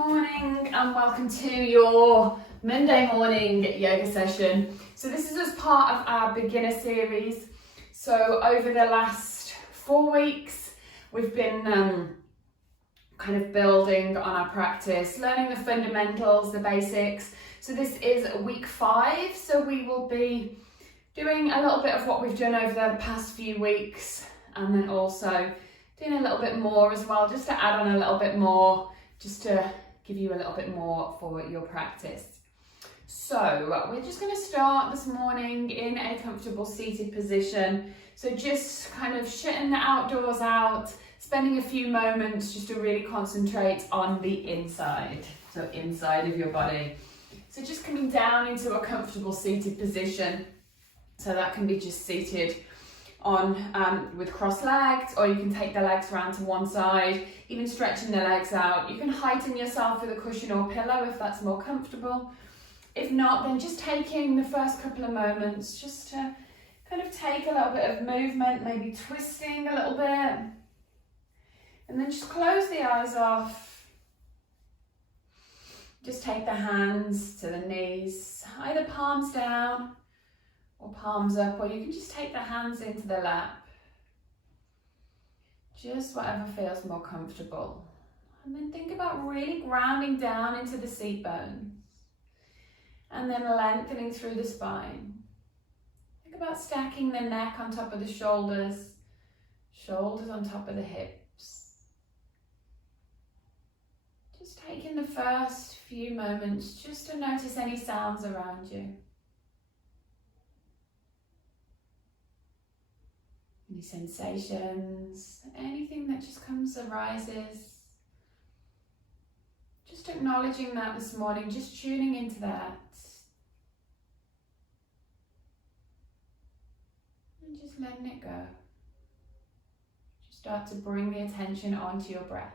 morning and welcome to your Monday morning yoga session. So this is as part of our beginner series. So over the last 4 weeks, we've been kind of building on our practice, learning the fundamentals, the basics. So this is week 5. So we will be doing a little bit of what we've done over the past few weeks, and then also doing a little bit more as well, just to add on a little bit more, just to give you a little bit more for your practice. So we're just going to start this morning in a comfortable seated position. So just kind of shutting the outdoors out, spending a few moments just to really concentrate on the inside, so inside of your body. So just coming down into a comfortable seated position. So that can be just seated on with crossed legs, or you can take the legs around to one side, even stretching the legs out. You can heighten yourself with a cushion or pillow if that's more comfortable. If not, then just taking the first couple of moments just to kind of take a little bit of movement, maybe twisting a little bit, and then just close the eyes off. Just take the hands to the knees, either palms down or palms up, or you can just take the hands into the lap. Just whatever feels more comfortable. And then think about really grounding down into the seat bones and then lengthening through the spine. Think about stacking the neck on top of the shoulders, shoulders on top of the hips. Just taking the first few moments just to notice any sounds around you. Any sensations, anything that just arises. Just acknowledging that this morning, just tuning into that. And just letting it go. Just start to bring the attention onto your breath.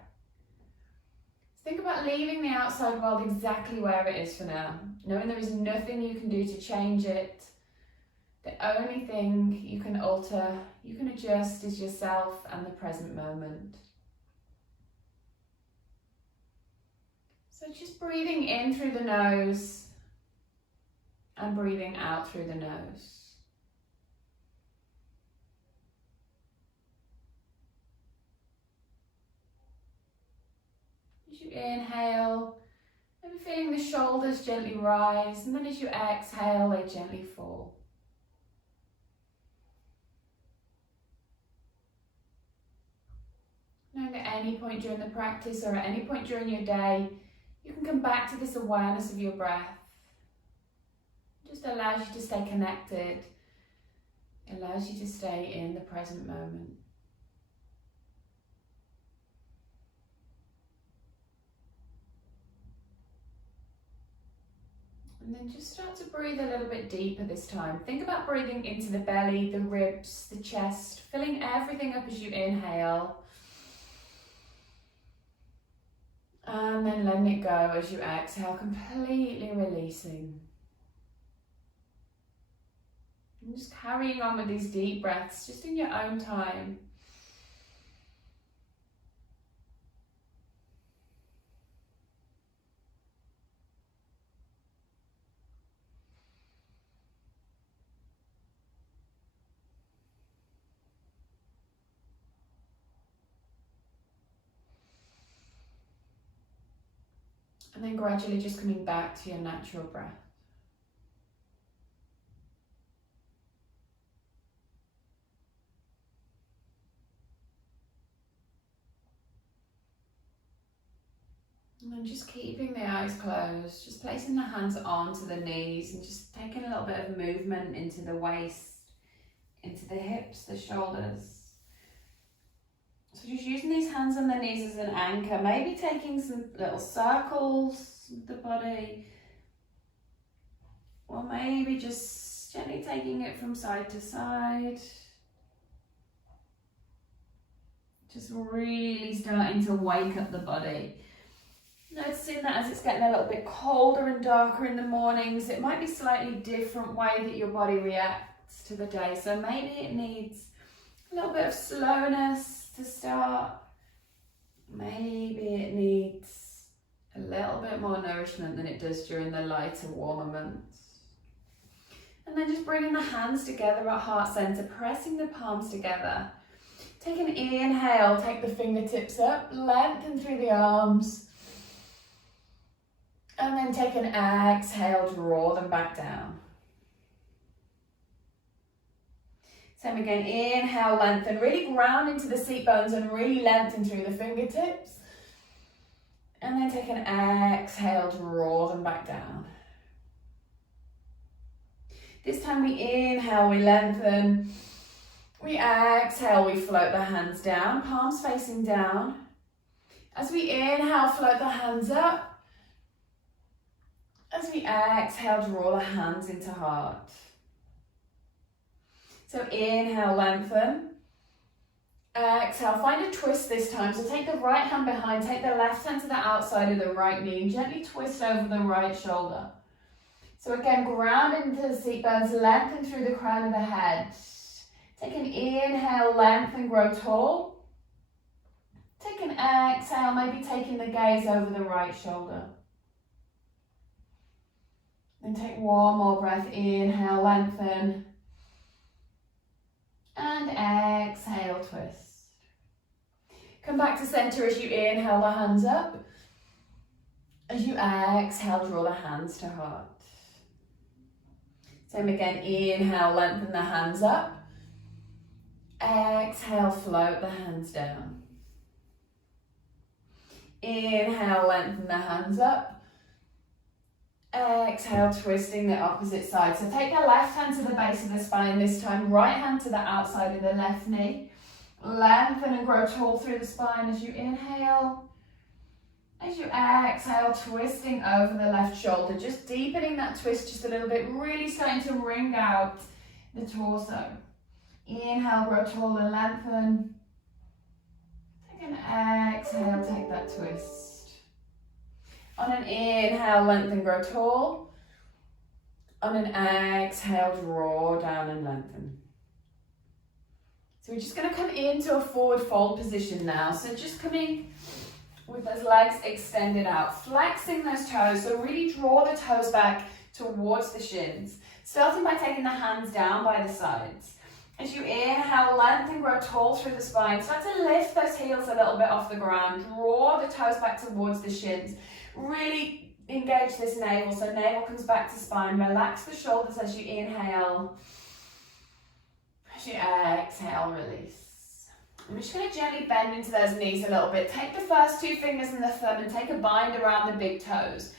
Think about leaving the outside world exactly where it is for now, knowing there is nothing you can do to change it. The only thing you can alter, you can adjust, is yourself and the present moment. So just breathing in through the nose and breathing out through the nose. As you inhale, maybe feeling the shoulders gently rise, and then as you exhale, they gently fall. Knowing at any point during the practice or at any point during your day, you can come back to this awareness of your breath. It just allows you to stay connected. It allows you to stay in the present moment. And then just start to breathe a little bit deeper this time. Think about breathing into the belly, the ribs, the chest, filling everything up as you inhale. And then letting it go as you exhale, completely releasing. And just carrying on with these deep breaths, just in your own time. And then gradually just coming back to your natural breath. And then just keeping the eyes closed, just placing the hands onto the knees and just taking a little bit of movement into the waist, into the hips, the shoulders. So just using these hands on the knees as an anchor, maybe taking some little circles with the body, or maybe just gently taking it from side to side. Just really starting to wake up the body. Noticing that as it's getting a little bit colder and darker in the mornings, it might be a slightly different way that your body reacts to the day. So maybe it needs a little bit of slowness to start. Maybe it needs a little bit more nourishment than it does during the lighter, warmer months. And then just bringing the hands together at heart center, pressing the palms together. Take an inhale, take the fingertips up, lengthen through the arms. And then take an exhale, draw them back down. Same again, inhale, lengthen, really ground into the seat bones and really lengthen through the fingertips. And then take an exhale, draw them back down. This time we inhale, we lengthen. We exhale, we float the hands down, palms facing down. As we inhale, float the hands up. As we exhale, draw the hands into heart. So inhale, lengthen. Exhale, find a twist this time. So take the right hand behind, take the left hand to the outside of the right knee, gently twist over the right shoulder. So again, ground into the seat bones, lengthen through the crown of the head. Take an inhale, lengthen, grow tall. Take an exhale, maybe taking the gaze over the right shoulder. Then take one more breath, inhale, lengthen. And exhale, twist. Come back to center as you inhale the hands up. As you exhale, draw the hands to heart. Same again, inhale, lengthen the hands up. Exhale, float the hands down. Inhale, lengthen the hands up. Exhale, twisting the opposite side. So take the left hand to the base of the spine this time, right hand to the outside of the left knee. Lengthen and grow tall through the spine as you inhale. As you exhale, twisting over the left shoulder, just deepening that twist just a little bit, really starting to wring out the torso. Inhale, grow tall and lengthen. Take an exhale, take that twist. On an inhale, lengthen, grow tall. On an exhale, draw down and lengthen. So we're just going to come into a forward fold position now. So just coming with those legs extended out, flexing those toes. So really draw the toes back towards the shins. Starting by taking the hands down by the sides. As you inhale, lengthen, grow tall through the spine. Start to lift those heels a little bit off the ground. Draw the toes back towards the shins. Really engage this navel. So navel comes back to spine. Relax the shoulders as you inhale. As you exhale, release. I'm just going to gently bend into those knees a little bit. Take the first two fingers and the thumb and take a bind around the big toes.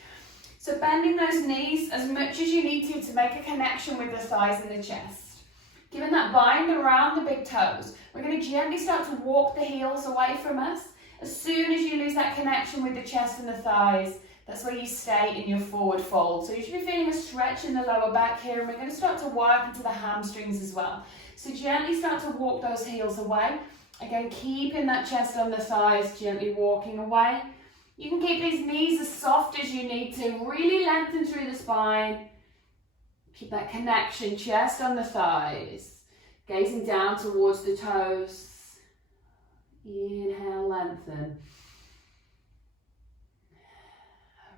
So bending those knees as much as you need to make a connection with the thighs and the chest. Giving that bind around the big toes. We're going to gently start to walk the heels away from us. As soon as you lose that connection with the chest and the thighs, that's where you stay in your forward fold. So you should be feeling a stretch in the lower back here, and we're going to start to work into the hamstrings as well. So gently start to walk those heels away. Again, keeping that chest on the thighs, gently walking away. You can keep these knees as soft as you need to. Really lengthen through the spine. Keep that connection, chest on the thighs. Gazing down towards the toes. Inhale, lengthen.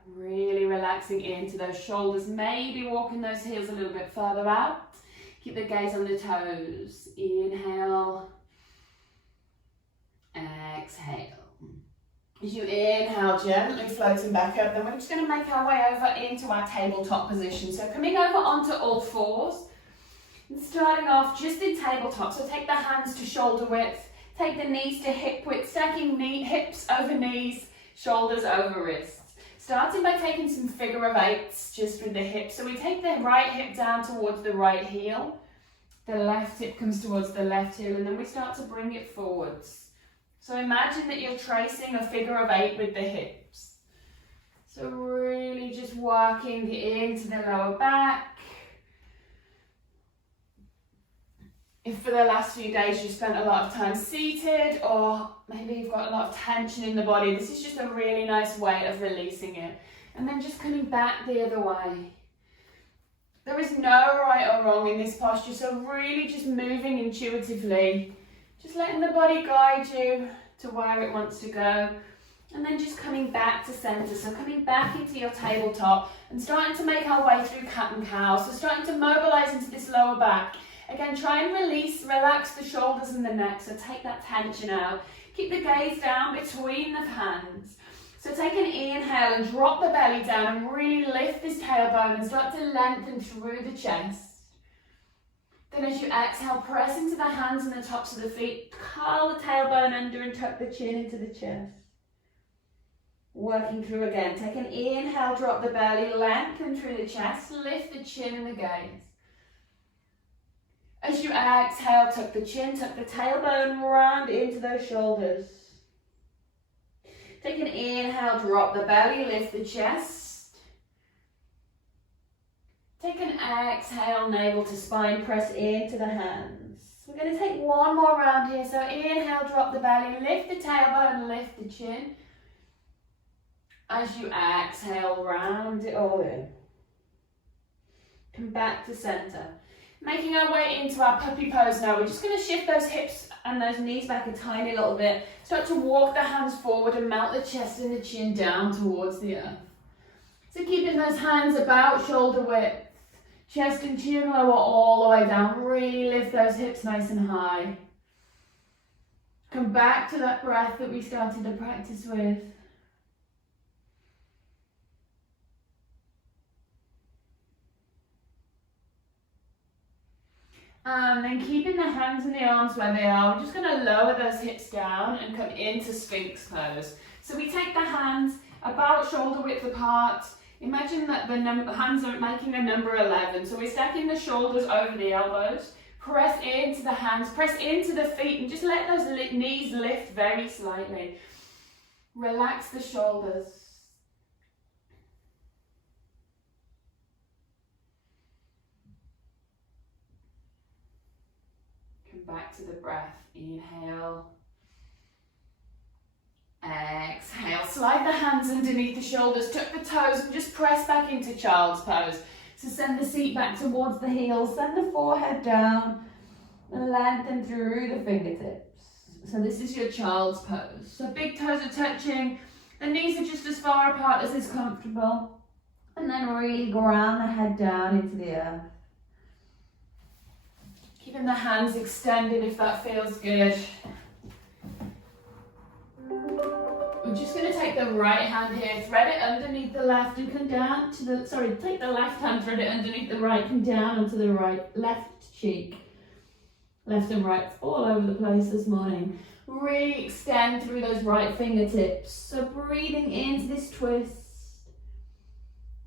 Really relaxing into those shoulders. Maybe walking those heels a little bit further out. Keep the gaze on the toes. Inhale. Exhale. As you inhale, gently floating back up, then we're just going to make our way over into our tabletop position. So coming over onto all fours, and starting off just in tabletop. So take the hands to shoulder width, take the knees to hip width, stacking hips over knees, shoulders over wrists. Starting by taking some figure of eights just with the hips. So we take the right hip down towards the right heel, the left hip comes towards the left heel, and then we start to bring it forwards. So imagine that you're tracing a figure of eight with the hips. So really just working into the lower back. If for the last few days you spent a lot of time seated, or maybe you've got a lot of tension in the body, this is just a really nice way of releasing it. And then just coming back the other way. There is no right or wrong in this posture, so really just moving intuitively. Just letting the body guide you to where it wants to go. And then just coming back to center. So coming back into your tabletop and starting to make our way through cat and cow. So starting to mobilize into this lower back. Again, try and relax the shoulders and the neck. So take that tension out. Keep the gaze down between the hands. So take an inhale and drop the belly down and really lift this tailbone and start to lengthen through the chest. Then as you exhale, press into the hands and the tops of the feet. Curl the tailbone under and tuck the chin into the chest. Working through again. Take an inhale, drop the belly, lengthen through the chest, lift the chin and the gaze. As you exhale, tuck the chin, tuck the tailbone round into those shoulders. Take an inhale, drop the belly, lift the chest. Take an exhale, navel to spine, press into the hands. We're going to take one more round here. So inhale, drop the belly, lift the tailbone, lift the chin. As you exhale, round it all in. Come back to center. Making our way into our puppy pose now. We're just going to shift those hips and those knees back a tiny little bit. Start to walk the hands forward and melt the chest and the chin down towards the earth. So keeping those hands about shoulder width. Chest and chin lower all the way down. Really lift those hips nice and high. Come back to that breath that we started to practice with. And then keeping the hands and the arms where they are, we're just going to lower those hips down and come into Sphinx pose. So we take the hands about shoulder width apart. Imagine that the hands are making a number 11. So we're stacking the shoulders over the elbows. Press into the hands, press into the feet, and just let those knees lift very slightly. Relax the shoulders. Back to the breath. Inhale. Exhale. Slide the hands underneath the shoulders. Tuck the toes and just press back into child's pose. So send the seat back towards the heels. Send the forehead down. And lengthen through the fingertips. So this is your child's pose. So big toes are touching. The knees are just as far apart as is comfortable. And then really ground the head down into the earth. Keeping the hands extended if that feels good. We're just going to take the right hand here, thread it underneath the left and come down to the, take the left hand, thread it underneath the right, come down onto the right, left cheek. Left and right, all over the place this morning. Really extend through those right fingertips. So breathing into this twist.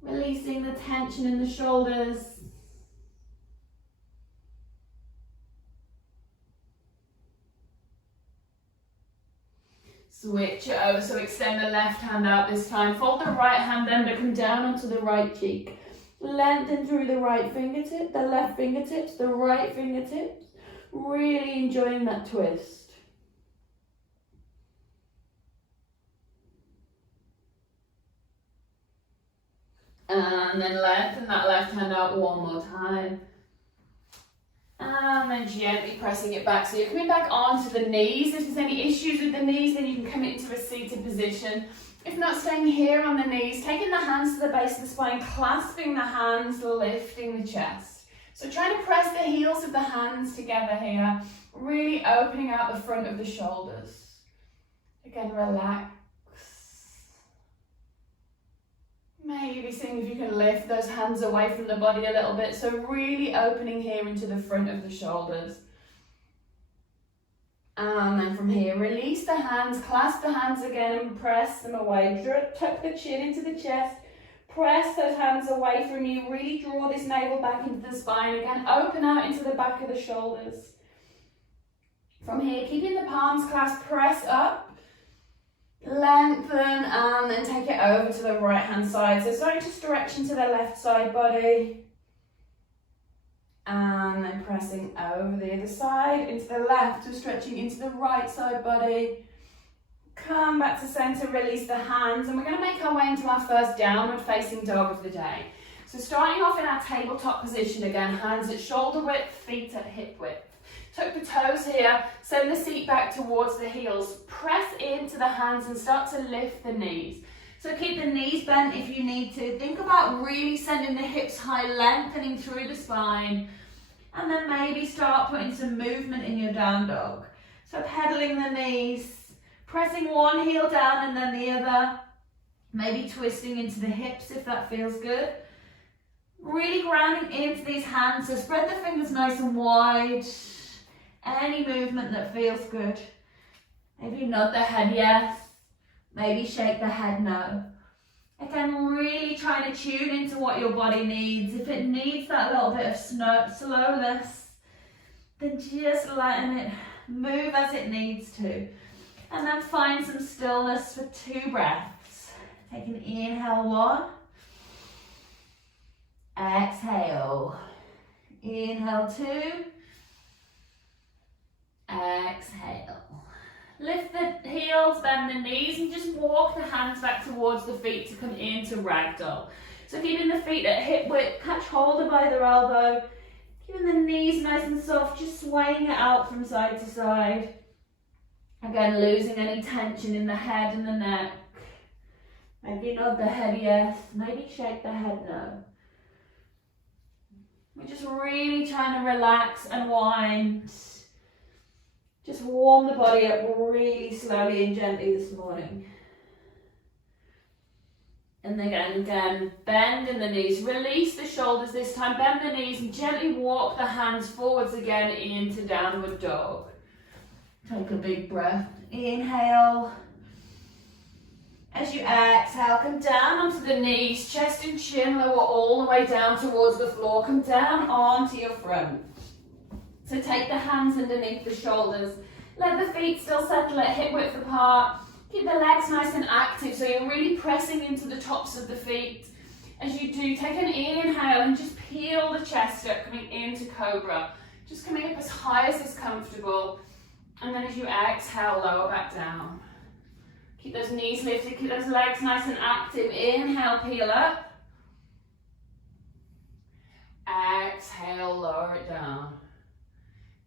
Releasing the tension in the shoulders. Switch it over, so extend the left hand out this time. Fold the right hand under, come down onto the right cheek. Lengthen through the right fingertip, the left fingertips, the right fingertips. Really enjoying that twist. And then lengthen that left hand out one more time. And then gently pressing it back. So you're coming back onto the knees. If there's any issues with the knees, then you can come into a seated position. If not, staying here on the knees, taking the hands to the base of the spine, clasping the hands, lifting the chest. So trying to press the heels of the hands together here, really opening out the front of the shoulders. Again, relax. Maybe seeing if you can lift those hands away from the body a little bit. So really opening here into the front of the shoulders. And then from here, release the hands, clasp the hands again and press them away. Tuck the chin into the chest. Press those hands away from you. Really draw this navel back into the spine. Again, open out into the back of the shoulders. From here, keeping the palms clasped, press up. Lengthen and then take it over to the right hand side. So starting to stretch into the left side body. And then pressing over the other side into the left. So stretching into the right side body. Come back to center, release the hands. And we're going to make our way into our first downward facing dog of the day. So starting off in our tabletop position again. Hands at shoulder width, feet at hip width. Tuck the toes here, send the seat back towards the heels. Press into the hands and start to lift the knees. So keep the knees bent if you need to. Think about really sending the hips high, lengthening through the spine. And then maybe start putting some movement in your down dog. So pedaling the knees, pressing one heel down and then the other. Maybe twisting into the hips if that feels good. Really grounding into these hands, so spread the fingers nice and wide. Any movement that feels good. Maybe nod the head yes, maybe shake the head no. Again, really trying to tune into what your body needs. If it needs that little bit of slowness, then just letting it move as it needs to. And then find some stillness for 2 breaths. Take an inhale, 1. Exhale. Inhale, 2. Exhale. Lift the heels, bend the knees, and just walk the hands back towards the feet to come into ragdoll. So keeping the feet at hip width, catch hold of either elbow, keeping the knees nice and soft, just swaying it out from side to side. Again, losing any tension in the head and the neck. Maybe nod the head yes, maybe shake the head no. We're just really trying to relax and wind. Just warm the body up really slowly and gently this morning. And again, bend in the knees. Release the shoulders this time. Bend the knees and gently walk the hands forwards again into downward dog. Take a big breath. Inhale. As you exhale, come down onto the knees. Chest and chin lower all the way down towards the floor. Come down onto your front. So take the hands underneath the shoulders. Let the feet still settle at hip width apart. Keep the legs nice and active so you're really pressing into the tops of the feet. As you do, take an inhale and just peel the chest up, coming into cobra. Just coming up as high as is comfortable. And then as you exhale, lower back down. Keep those knees lifted, keep those legs nice and active. Inhale, peel up. Exhale, lower it down.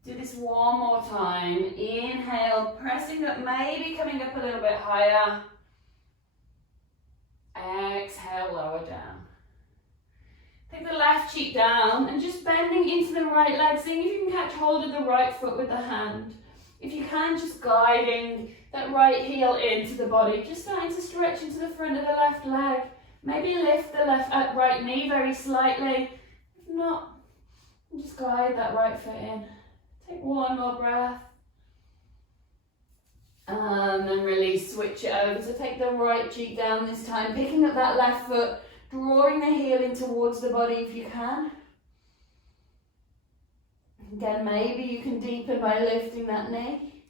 Do this one more time. Inhale, pressing up, maybe coming up a little bit higher. Exhale, lower down. Take the left cheek down and just bending into the right leg, seeing if you can catch hold of the right foot with the hand. If you can, just guiding that right heel into the body, just starting to stretch into the front of the left leg. Maybe lift the right knee very slightly. If not, just guide that right foot in. Take one more breath. And then release, switch it over. So take the right cheek down this time, picking up that left foot, drawing the heel in towards the body if you can. Again, maybe you can deepen by lifting that knee.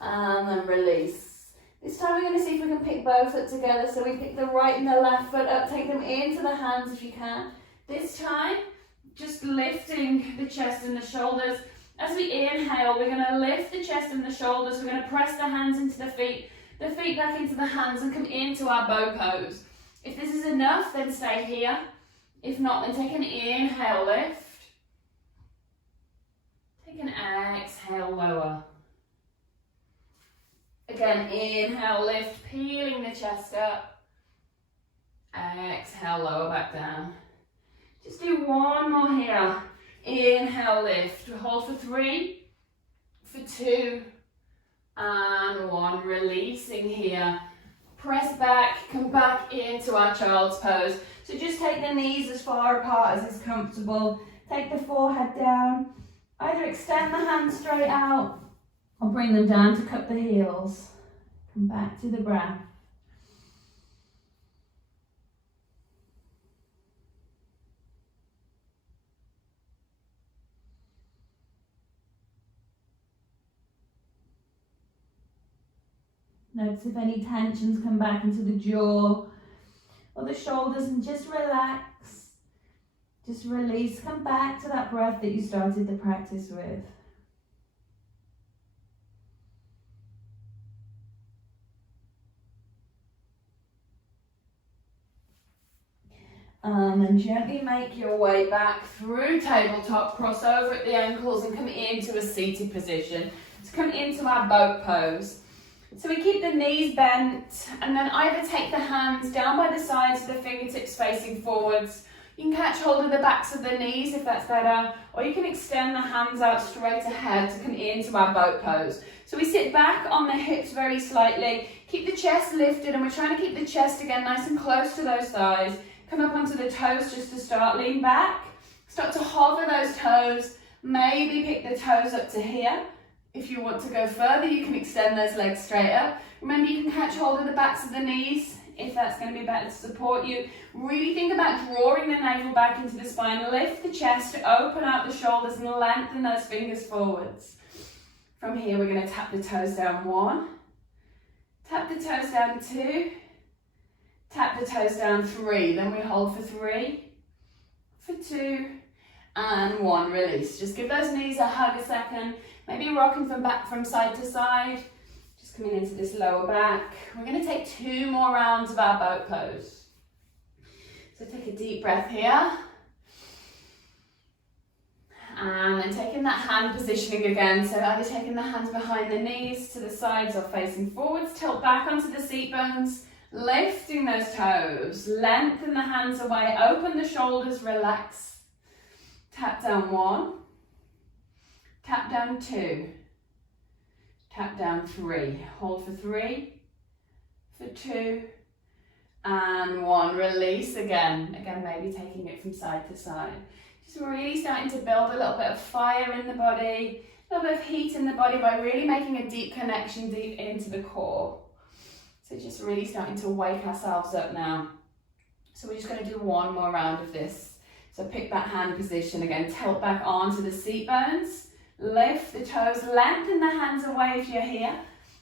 And then release. This time we're going to see if we can pick both foot together. So we pick the right and the left foot up, take them into the hands if you can. This time, just lifting the chest and the shoulders. As we inhale, we're going to lift the chest and the shoulders. We're going to press the hands into the feet back into the hands and come into our bow pose. If this is enough, then stay here. If not, then take an inhale, lift. Take an exhale, lower. Again, inhale, lift, peeling the chest up. Exhale, lower back down. Just do one more here. Inhale, lift. We hold for 3, for 2, and 1. Releasing here. Press back, come back into our child's pose. So just take the knees as far apart as is comfortable. Take the forehead down. Either extend the hands straight out or bring them down to cup the heels. Come back to the breath. Notice if any tensions come back into the jaw or the shoulders, and just relax. Just release, come back to that breath that you started the practice with. And then gently make your way back through tabletop, cross over at the ankles and come into a seated position. So come into our boat pose. So we keep the knees bent and then either take the hands down by the sides of the fingertips facing forwards. You can catch hold of the backs of the knees if that's better, or you can extend the hands out straight ahead to come into our boat pose. So we sit back on the hips very slightly, keep the chest lifted, and we're trying to keep the chest again nice and close to those thighs. Come up onto the toes just to start, lean back. Start to hover those toes, maybe pick the toes up to here. If you want to go further, you can extend those legs straight up. Remember, you can catch hold of the backs of the knees if that's going to be better to support you. Really think about drawing the navel back into the spine. Lift the chest, open out the shoulders and lengthen those fingers forwards. From here, we're going to tap the toes down 1. Tap the toes down 2. Tap the toes down 3. Then we hold for 3, for 2, and 1. Release. Just give those knees a hug a second. Maybe rocking from side to side. Just coming into this lower back. We're going to take 2 more rounds of our boat pose. So take a deep breath here. And then taking that hand positioning again. So either taking the hands behind the knees to the sides or facing forwards. Tilt back onto the seat bones. Lifting those toes. Lengthen the hands away. Open the shoulders. Relax. Tap down 1. Tap down 2, tap down 3, hold for 3, for 2, and 1, release again. Again, maybe taking it from side to side. Just really starting to build a little bit of fire in the body, a little bit of heat in the body by really making a deep connection deep into the core. So just really starting to wake ourselves up now. So we're just going to do 1 more round of this. So pick that hand position again, tilt back onto the seat bones. Lift the toes, lengthen the hands away if you're here.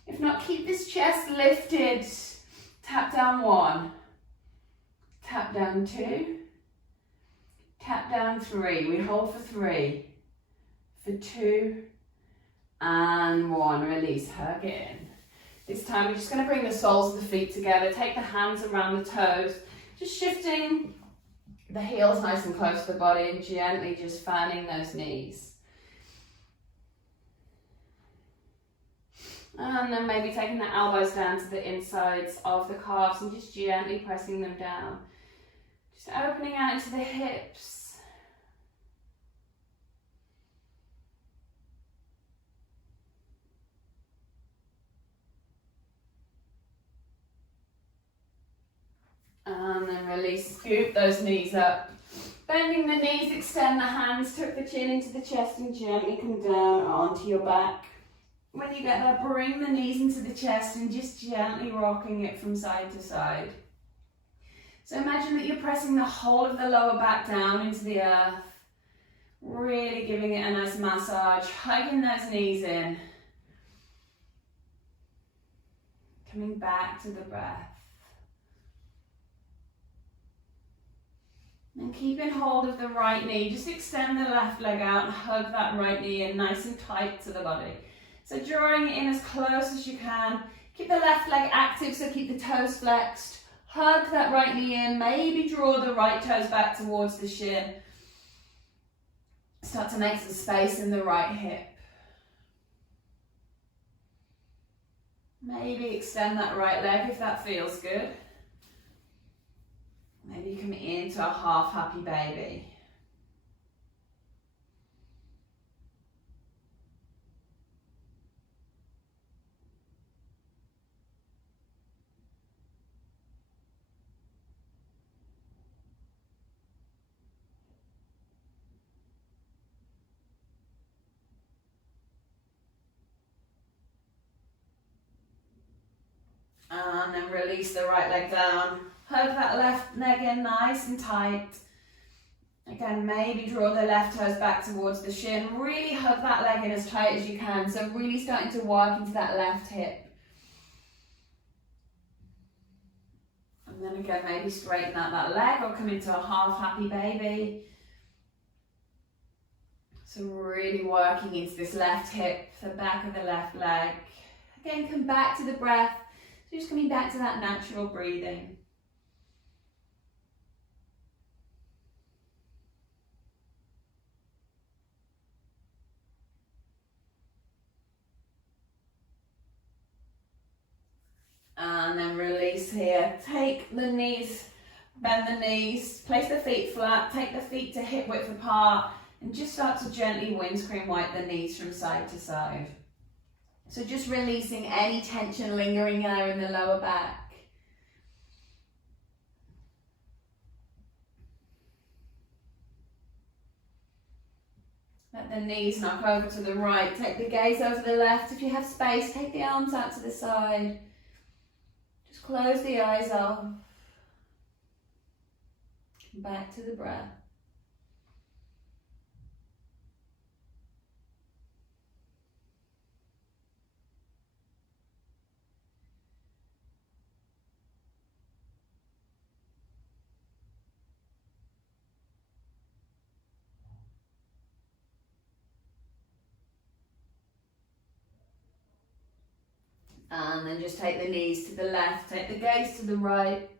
If not, keep this chest lifted. Tap down 1, tap down 2, tap down 3. We hold for 3, for 2, and 1. Release, hug in. This time we're just going to bring the soles of the feet together. Take the hands around the toes, just shifting the heels nice and close to the body and gently just fanning those knees. And then maybe taking the elbows down to the insides of the calves and just gently pressing them down. Just opening out into the hips. And then release, scoop those knees up. Bending the knees, extend the hands, tuck the chin into the chest and gently come down onto your back. When you get there, bring the knees into the chest and just gently rocking it from side to side. So imagine that you're pressing the whole of the lower back down into the earth, really giving it a nice massage, hugging those knees in. Coming back to the breath. And keeping hold of the right knee, just extend the left leg out and hug that right knee in nice and tight to the body. So drawing it in as close as you can. Keep the left leg active, so keep the toes flexed. Hug that right knee in, maybe draw the right toes back towards the shin. Start to make some space in the right hip. Maybe extend that right leg if that feels good. Maybe you come into a half happy baby. And then release the right leg down. Hug that left leg in nice and tight. Again, maybe draw the left toes back towards the shin. Really hug that leg in as tight as you can. So really starting to work into that left hip. And then again, maybe straighten out that leg or come into a half happy baby. So really working into this left hip, the back of the left leg. Again, come back to the breath. So just coming back to that natural breathing. and then release here. Take the knees, bend the knees, place the feet flat, take the feet to hip width apart, and just start to gently windscreen wipe the knees from side to side. So just releasing any tension lingering there in the lower back. Let the knees knock over to the right. Take the gaze over the left. If you have space, take the arms out to the side. Just close the eyes off. Back to the breath. And then just take the knees to the left, take the gaze to the right.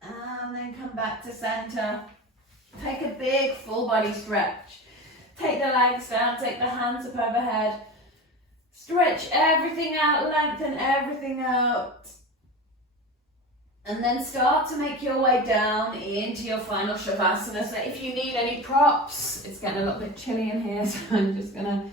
And then come back to center. Take a big full body stretch. Take the legs down, take the hands up overhead. Stretch everything out, lengthen everything out. And then start to make your way down into your final Shavasana. So if you need any props, it's getting a little bit chilly in here, so I'm just gonna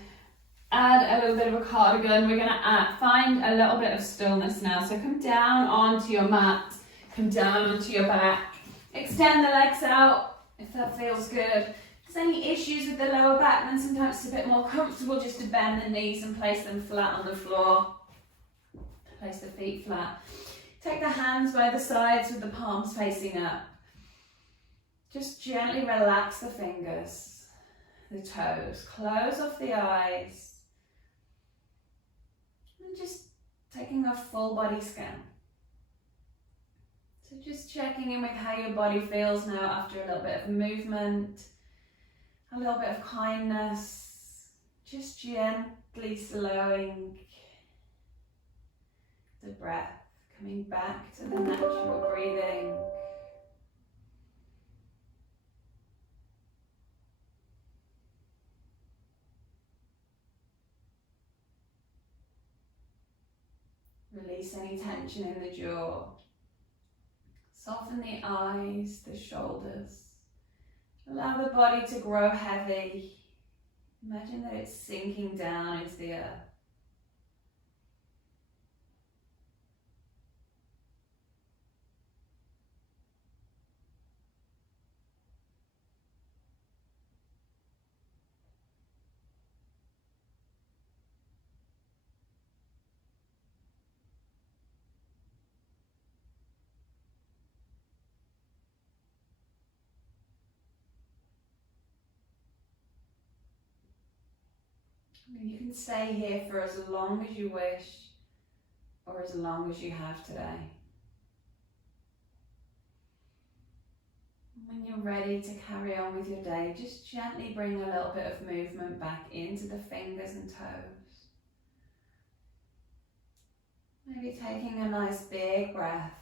add a little bit of a cardigan. We're gonna find a little bit of stillness now. So come down onto your mat, come down onto your back. Extend the legs out if that feels good. If there's any issues with the lower back, then sometimes it's a bit more comfortable just to bend the knees and place them flat on the floor. Place the feet flat. Take the hands by the sides with the palms facing up. Just gently relax the fingers, the toes. Close off the eyes. And just taking a full body scan. So just checking in with how your body feels now after a little bit of movement, a little bit of kindness, just gently slowing the breath, coming back to the natural breathing. Release any tension in the jaw. Soften the eyes, the shoulders. Allow the body to grow heavy. Imagine that it's sinking down into the earth. You can stay here for as long as you wish, or as long as you have today. When you're ready to carry on with your day, just gently bring a little bit of movement back into the fingers and toes. Maybe taking a nice big breath.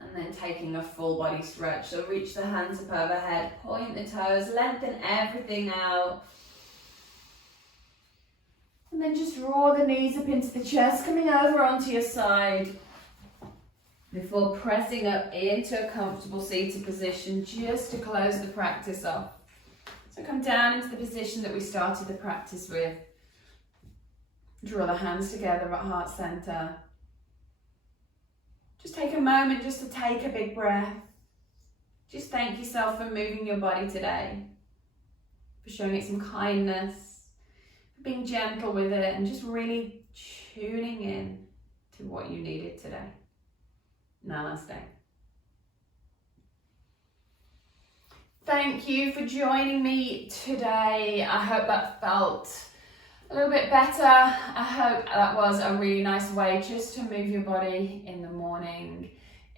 And then taking a full body stretch. So reach the hands up overhead, point the toes, lengthen everything out. And then just draw the knees up into the chest, coming over onto your side. Before pressing up into a comfortable seated position, just to close the practice off. So come down into the position that we started the practice with. Draw the hands together at heart center. Just take a moment just to take a big breath. Just thank yourself for moving your body today, for showing it some kindness, for being gentle with it, and just really tuning in to what you needed today. Namaste. Thank you for joining me today. I hope that felt a little bit better. I hope that was a really nice way just to move your body in the morning.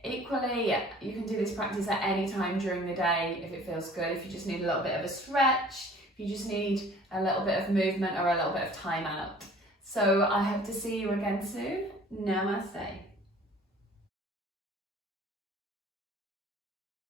Equally, you can do this practice at any time during the day if it feels good, if you just need a little bit of a stretch, if you just need a little bit of movement or a little bit of time out. So I hope to see you again soon. Namaste.